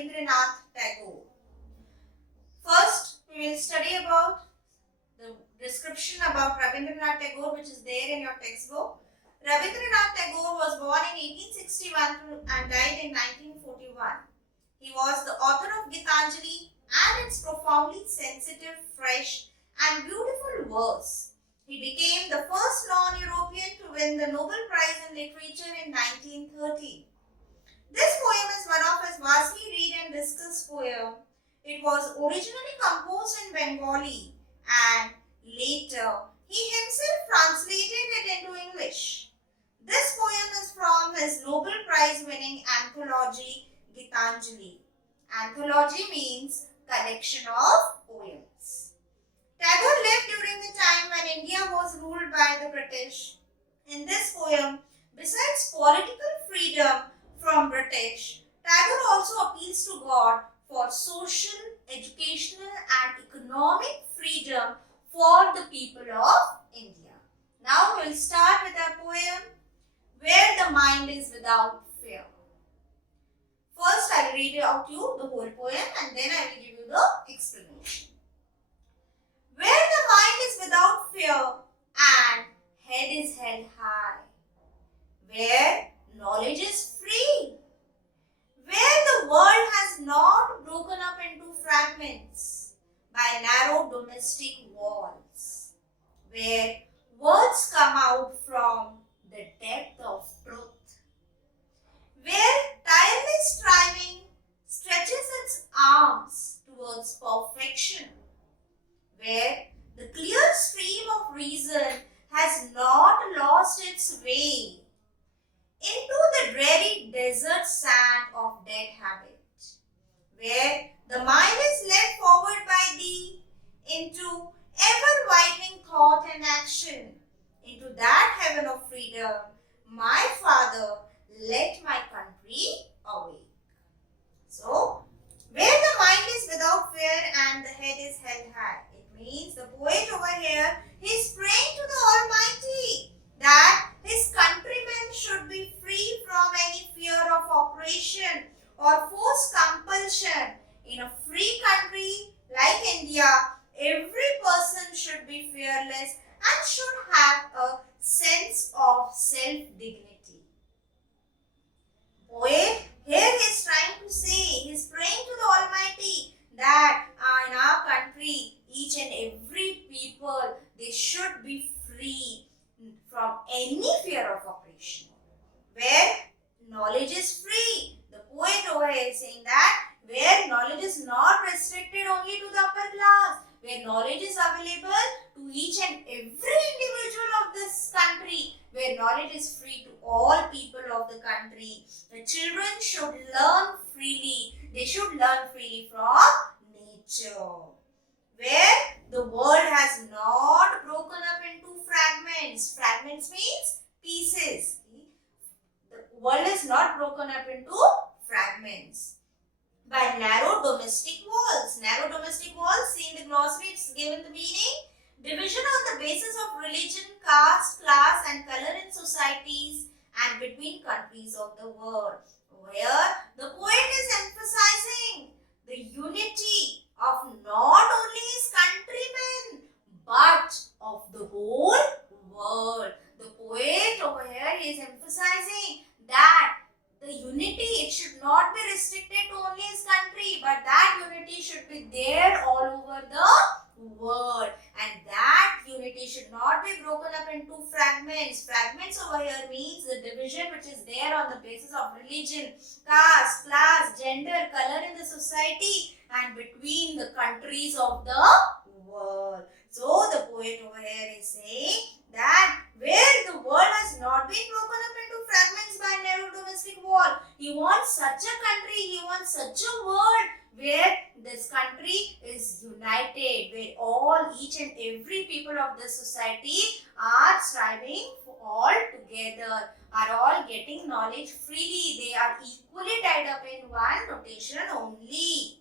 Rabindranath Tagore. First, we will study about the description about Rabindranath Tagore, which is there in your textbook. Rabindranath Tagore was born in 1861 and died in 1941. He was the author of Gitanjali and its profoundly sensitive, fresh and beautiful verse. He became the first non-European to win the Nobel Prize in Literature in 1930. This poem is one of his vastly read and discussed poems. It was originally composed in Bengali and later he himself translated it into English. This poem is from his Nobel Prize winning anthology Gitanjali. Anthology means collection of poems. Tagore lived during the time when India was ruled by the British. In this poem, besides political freedom from British, Tagore also appeals to God for social, educational and economic freedom for the people of India. Now we will start with our poem, Where the Mind is Without Fear. First I will read out to you the whole poem and then I will give you the explanation. Where the mind is without fear and head is held high, where knowledge is free, where the world has not broken up into fragments by narrow domestic walls, where words come out from the depth of truth, where tireless striving stretches its arms towards perfection, where the clear stream of reason has not lost its way into the dreary desert sand of dead habit, where the mind is led forward by thee into ever-widening thought and action, into that heaven of freedom, my Father, let my country awake. So, where the mind is without fear and the head is held high, it means the poet over here is praying to the Almighty that his countrymen should be free from any fear of oppression or forced compulsion. In a free country like India, every person should be fearless and should have a sense of self-dignity. Poet here he is trying to say, he is praying to the Almighty that in our country, each and every people, they should be free from any fear of oppression. Where knowledge is free. The poet over here is saying that where knowledge is not restricted only to the upper class, where knowledge is available to each and every individual of this country, where knowledge is free to all people of the country. The children should learn freely. They should learn freely from nature. Where the world has not broken up into fragments. Fragments means pieces. The world is not broken up into fragments by narrow domestic walls. Narrow domestic walls, see in the glossary, it's given the meaning. Division on the basis of religion, caste, class and color in societies and between countries of the world. Where the poet is emphasizing the unity of not only his countrymen but of the whole world. The poet over here is emphasizing that the unity, it should not be restricted to only his country, but that unity should be there all over the world, and that unity should not be broken up into fragments. Fragments over here means the division which is there on the basis of religion, caste, class, gender, color in the society and between the countries of the world. So the poet over here is saying that where the world has not been broken up into fragments by narrow domestic wall, he wants such a country, he wants such a world where this country is united, where each and every people of the society are striving for all together, are all getting knowledge freely. They are equally tied up in one notation only.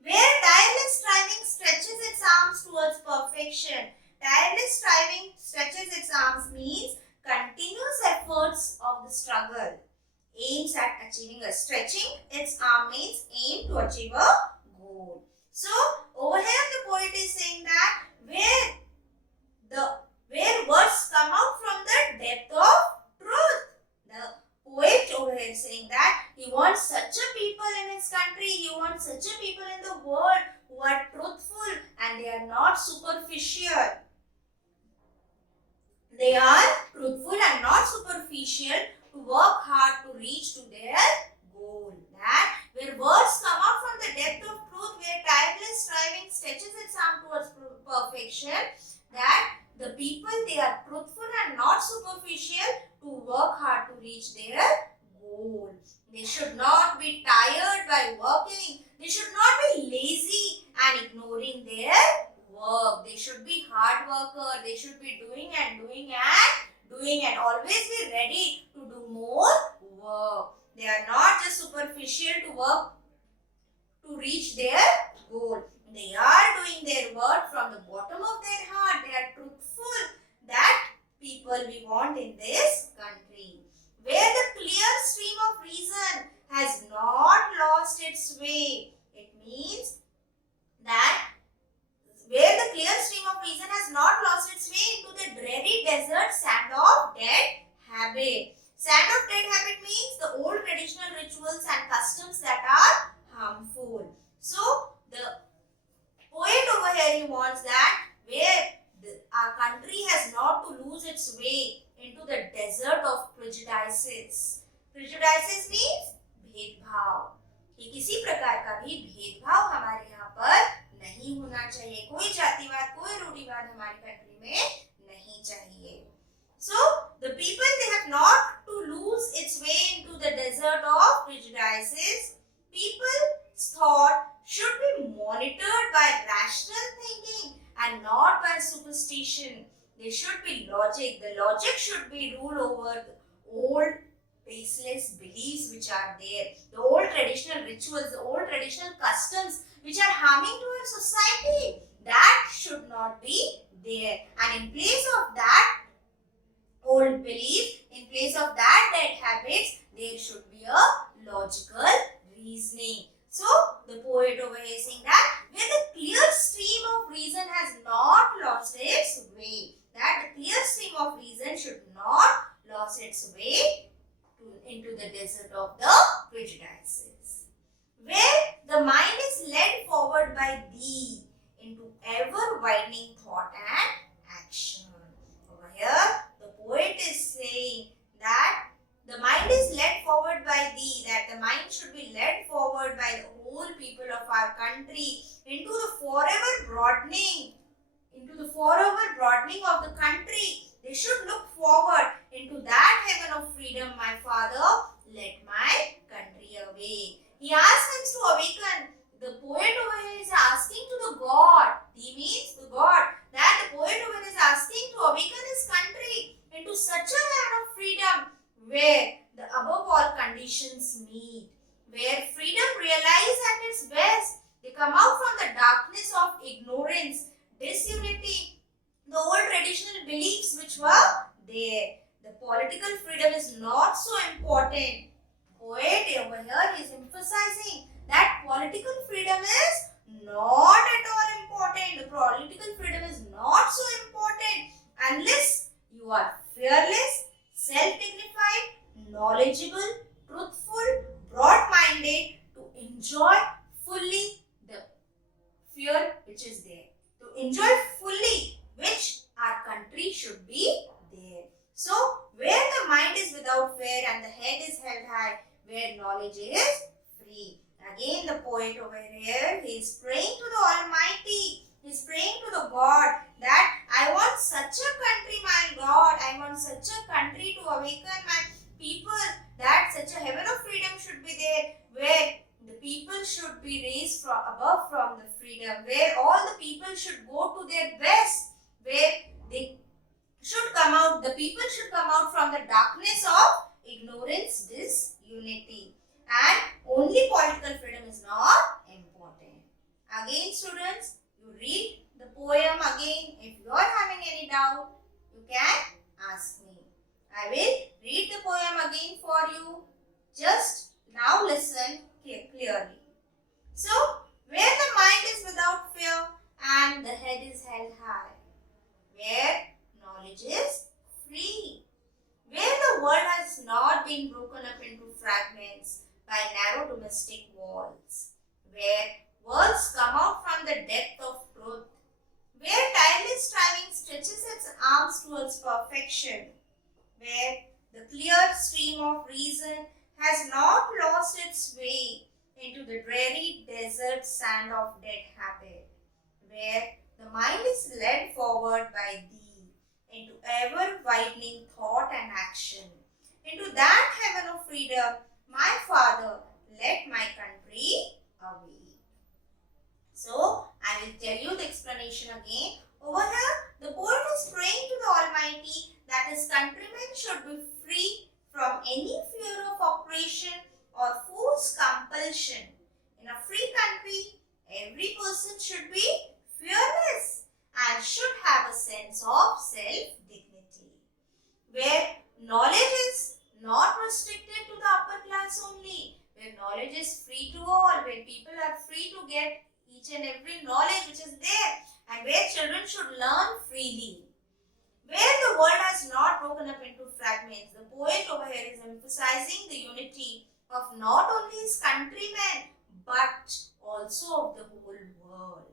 Where tireless striving stretches its arms towards perfection. Tireless striving stretches its arms means continuous efforts of the struggle. aims at achieving a stretching its arm means aim to achieve a goal. So over here the poet is saying that where words come out from the depth of truth. The poet over here is saying that he wants such a people in his country, he wants such a people in the world who are truthful and they are not superficial. They are truthful and not superficial to work hard to reach to their goal. That where words come out from the depth of truth, where tireless striving stretches its arm towards perfection, that the people, they are truthful and not superficial to work hard to reach their goal. They should not be tired by working. They should not be lazy and ignoring their work. They should be hard worker. They should be doing and always be ready to do more work. They are not just superficial to work to reach their goal. They are doing their work from the bottom of their heart. They are truthful. That people we want in this country. Where the clear stream of reason has not lost its way. It means that where the clear stream of reason has not lost its way into the dreary desert sand of dead habit. Sand of dead habit means the old traditional rituals and customs that are harmful. So, the poet over here, he wants that where our country has not to lose its way into the desert of prejudices. Prejudices means भेदभाव. कि किसी प्रकार का भी भेदभाव हमारे यहाँ पर नहीं होना चाहिए. कोई जातिवाद, कोई रूढ़िवाद हमारी कंट्री में नहीं चाहिए. So, the people, they have not to lose its way into the desert of prejudices. People's thought should be monitored by rational thinking and not by superstition. There should be logic. The logic should be rule over the old baseless beliefs which are there. The old traditional rituals, the old traditional customs which are harming to our society. That should not be there. And in place of that old belief, in place of that dead habits, there should be a logical reasoning. So, the poet over here is saying that where the clear stream of reason has not lost its way, that the clear stream of reason should not lose its way into the desert of the prejudices. Where the mind is led forward by thee into ever-widening thought and action. Over here, the poet is saying that the mind is led forward by thee, that the mind should be led forward by the whole people of our country into the forever broadening of the country. They should look forward into that heaven of freedom, my father, let my country away. He asks them to awaken. The poet over here is asking to the God. He means the God. That the poet over here is asking to awaken his country into such a heaven of freedom where the above all conditions meet. Where freedom realizes at its best. They come out from the darkness of ignorance, disunity, the old traditional beliefs which were there. The political freedom is not so important. Poet over here is emphasizing that political freedom is not at all important. The political freedom is not so important unless you are fearless, self-dignified, knowledgeable, truthful, broad-minded to enjoy fully the fear which is there. To enjoy fully which our country should be there. So, where the mind is without fear and the head is held high, where knowledge is free. Again, the poet over here, he is praying to the Almighty. He is praying to the God that I want such a country, my God. I want such a country to awaken my people, that such a heaven of freedom should be there, where the people should be raised from above from the freedom, where all the people should go to their best, where they should come out, the people should come out from the darkness of ignorance, disunity. And only political freedom is not important. Again, students, you read the poem again. If you are having any doubt, you can ask me. I will read the poem again for you. Just now listen clearly. So, where the mind is without fear and the head is held high, where knowledge is free, where the world has not been broken up into fragments by narrow domestic walls, where words come out from the depth of truth, where tireless striving stretches its arms towards perfection, where the clear stream of reason has not lost its way into the dreary desert sand of dead habit, where the mind is led forward by thee into ever-widening thought and action, into that heaven of freedom, my Father, let my country away. So, I will tell you the explanation again. Over here, the poet is praying to the Almighty that his countrymen should be free from any fear of oppression or forced compulsion. In a free country, every person should be fearless and should have a sense of self-dignity, where knowledge is not restricted to the upper class only, where knowledge is free to all, where people are free to get each and every knowledge which is there, and where children should learn freely, where the world has not broken up into fragments. The poet over here is emphasizing the unity of not only his countrymen but also of the whole world.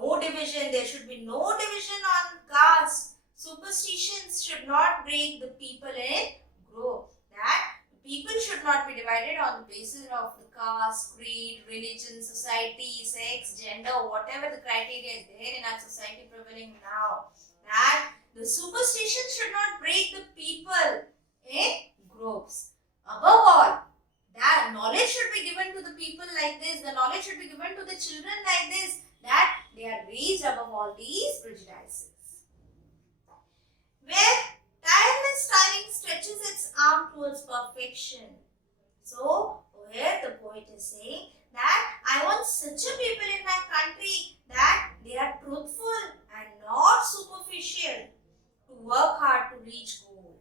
No division, there should be no division on caste. Superstitions should not break the people in group. That people should not be divided on the basis of the caste, creed, religion, society, sex, gender, whatever the criteria is there in our society prevailing now. That the superstition should not break the people in groups. Above all, that knowledge should be given to the people like this. The knowledge should be given to the children like this, that they are raised above all these prejudices. Where tireless striving stretches its arm towards perfection. So, here the poet is saying that I want such a people in my country that they are truthful and not superficial, to work hard to reach goal.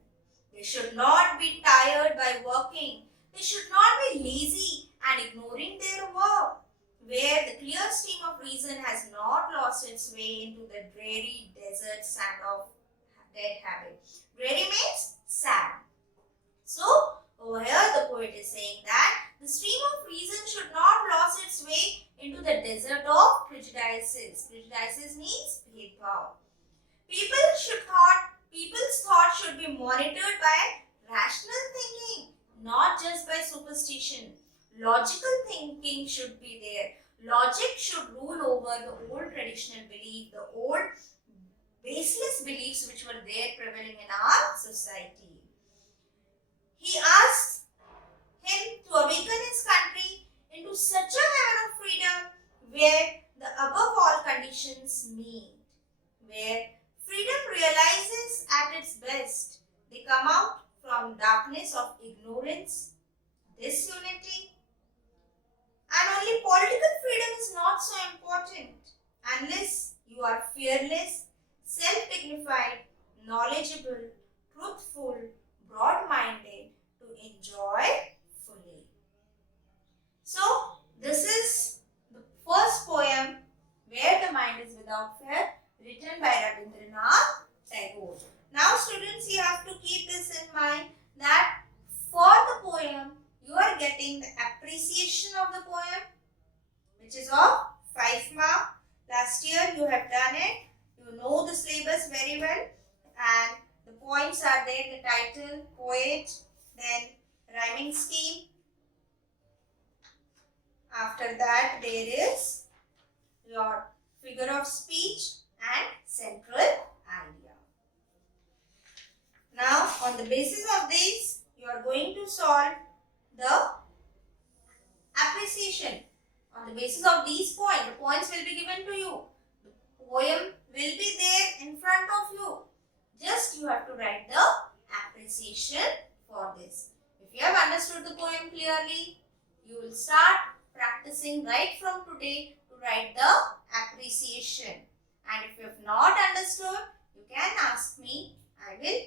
They should not be tired by working. They should not be lazy and ignoring their work, where the clear stream of reason has not lost its way into the dreary desert sand of dead habit. Dreary means sad. So, over here the poet is saying that the stream of reason should not lose its way into the desert of prejudices. Prejudices means bhedbhav. People's thought should be monitored by rational thinking, not just by superstition. Logical thinking should be there. Logic should rule over the old traditional belief, the old baseless beliefs which were there prevailing in our society. He asks him to awaken his country into such a heaven of freedom where the above all conditions meet, where freedom realizes at its best. They come out from darkness of ignorance, disunity, and only political freedom is not so important unless you are fearless, self-dignified, knowledgeable, truthful, broad-minded to enjoy fully. So, this is the first poem, Where the Mind is Without Fear, written by Rabindranath Tagore. Now, students, you have to keep this in mind that for the poem, you are getting the appreciation of the poem, which is of 5 marks. Last year you have done it. You know the syllabus very well, and the points are there: the title, poet, then rhyming scheme. After that, there is your figure of speech and central idea. Now, on the basis of this, you are going to solve the appreciation. On the basis of these points, the points will be given to you. The poem will be there in front of you. Just you have to write the appreciation for this. If you have understood the poem clearly, you will start practicing right from today to write the appreciation. And if you have not understood, you can ask me. I will